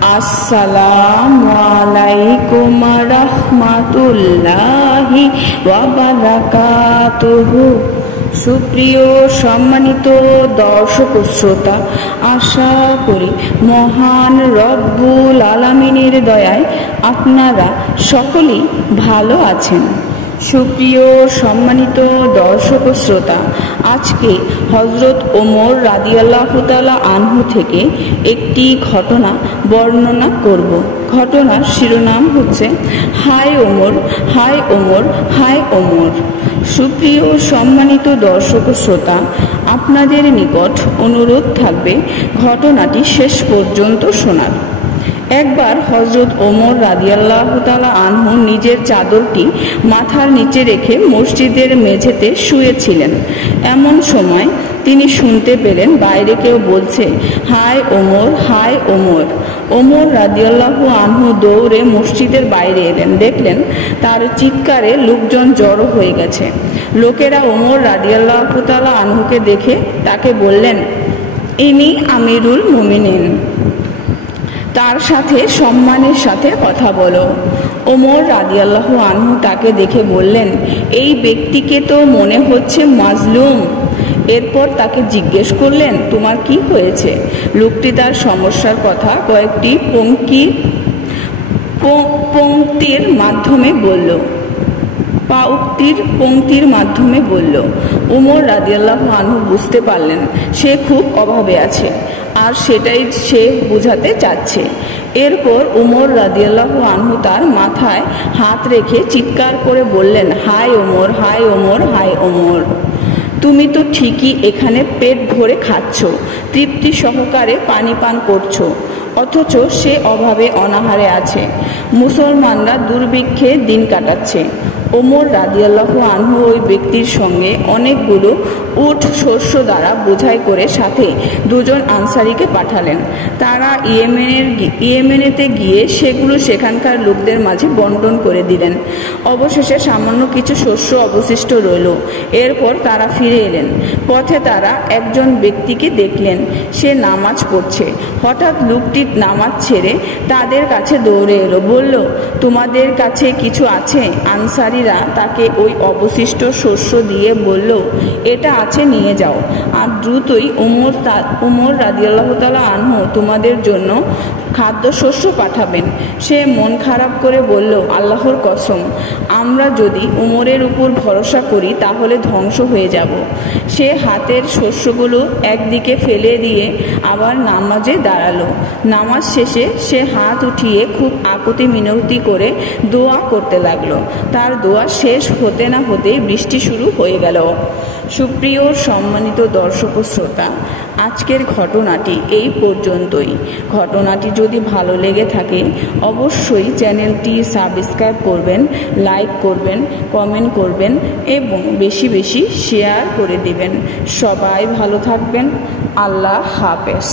আসসালামু আলাইকুম রাহমাতুল্লাহি ওয়া বারাকাতুহু। সুপ্রিয় সম্মানিত দর্শক শ্রোতা, আশা করি মহান রব্বুল আলামিনের দয়ায় আপনারা সকলেই ভালো আছেন। সুপ্রিয় সম্মানিত দর্শক শ্রোতা, আজকে হযরত ওমর রাদিয়াল্লাহু তাআলা আনহু থেকে একটি ঘটনা বর্ণনা করব। ঘটনার শিরোনাম হচ্ছে হায় ওমর, হায় ওমর, হায় ওমর। সুপ্রিয় সম্মানিত দর্শক শ্রোতা, আপনাদের নিকট অনুরোধ থাকবে ঘটনাটি শেষ পর্যন্ত শোনার। একবার হযরত ওমর রাদিয়াল্লাহু তাআলা আনহু নিজের চাদরটি মাথার নিচে রেখে মসজিদের মেঝেতে শুয়েছিলেন। এমন সময় তিনি শুনতে পেলেন বাইরে কেউ বলছে, হায় ওমর, হায় ওমর। ওমর রাদিয়াল্লাহু আনহু দৌড়ে মসজিদের বাইরে এলেন। দেখলেন তার চিৎকারে লোকজন জড়ো হয়ে গেছে। লোকেরা ওমর রাদিয়াল্লাহু তাআলা আনহুকে দেখে তাকে বললেন, ইনি আমিরুল মুমিনিন, তার সাথে সম্মানের সাথে কথা বলো। ওমর রাদিয়াল্লাহু আনহু তাকে দেখে বললেন, এই ব্যক্তিকে তো মনে হচ্ছে মাজলুম। এরপর তাকে জিজ্ঞেস করলেন, তোমার কি হয়েছে? লোকটি তার সমস্যার কথা কয়েকটি পংক্তির মাধ্যমে বলল। ওমর রাদিয়াল্লাহু আনহু বুঝতে পারলেন সে খুব অভাবে আছে, আর সেটাই সে বুঝাতে চাচ্ছে। এরপর ওমর রাদিয়াল্লাহু আনহু তার মাথায় হাত রেখে চিৎকার করে বললেন, হায় ওমর, হায় ওমর, হায় ওমর। তুমি তো ঠিকই এখানে পেট ভরে খাচ্ছ, তৃপ্তি সহকারে পানি পান করছো, অথচ সে অভাবে অনাহারে আছে। মুসলমানরা দুর্ভিক্ষে দিন কাটাচ্ছে। ওমর রাদিয়াল্লাহু আনহু ওই ব্যক্তির সঙ্গে অনেকগুলো উট শস্য দ্বারা বোঝাই করে সাথে দুজন আনসারীকে পাঠালেন। তারা ইয়েমেনেতে গিয়ে সেগুলো সেখানকার লোকদের মাঝে বন্টন করে দিলেন। অবশেষে সামান্য কিছু শস্য অবশিষ্ট রইল। এরপর তারা ফিরে এলেন। পথে তারা একজন ব্যক্তিকে দেখলেন, সে নামাজ পড়ছে। হঠাৎ লোকটি নামাজ ছেড়ে তাদের কাছে দৌড়ে এলো, বলল, তোমাদের কাছে কিছু আছে? আনসারীরা তাকে ওই অবশিষ্ট শস্য দিয়ে বলল, এটা আছে, নিয়ে যাও। আর দ্রুতই ওমর রাদিয়াল্লাহু তাআলা আনহু তোমাদের জন্য খাদ্যশস্য পাঠাবেন। সে মন খারাপ করে বলল, আল্লাহর কসম, আমরা যদি ওমরের উপর ভরসা করি তাহলে ধ্বংস হয়ে যাব। সে হাতের শস্যগুলো একদিকে ফেলে দিয়ে আবার নামাজে দাঁড়ালো। নামাজ শেষে সে হাত উঠিয়ে খুব আকুতি মিনতি করে দোয়া করতে লাগলো। তার দোয়া শেষ হতে না হতেই বৃষ্টি শুরু হয়ে গেল। সুপ্রিয় সম্মানিত দর্শক শ্রোতা, আজকের ঘটনাটি এই পর্যন্তই। ঘটনাটি যদি ভালো লেগে থাকে অবশ্যই চ্যানেলটি সাবস্ক্রাইব করবেন, লাইক করবেন, কমেন্ট করবেন এবং বেশি বেশি শেয়ার করে দিবেন। সবাই ভালো থাকবেন। আল্লাহ হাফেজ।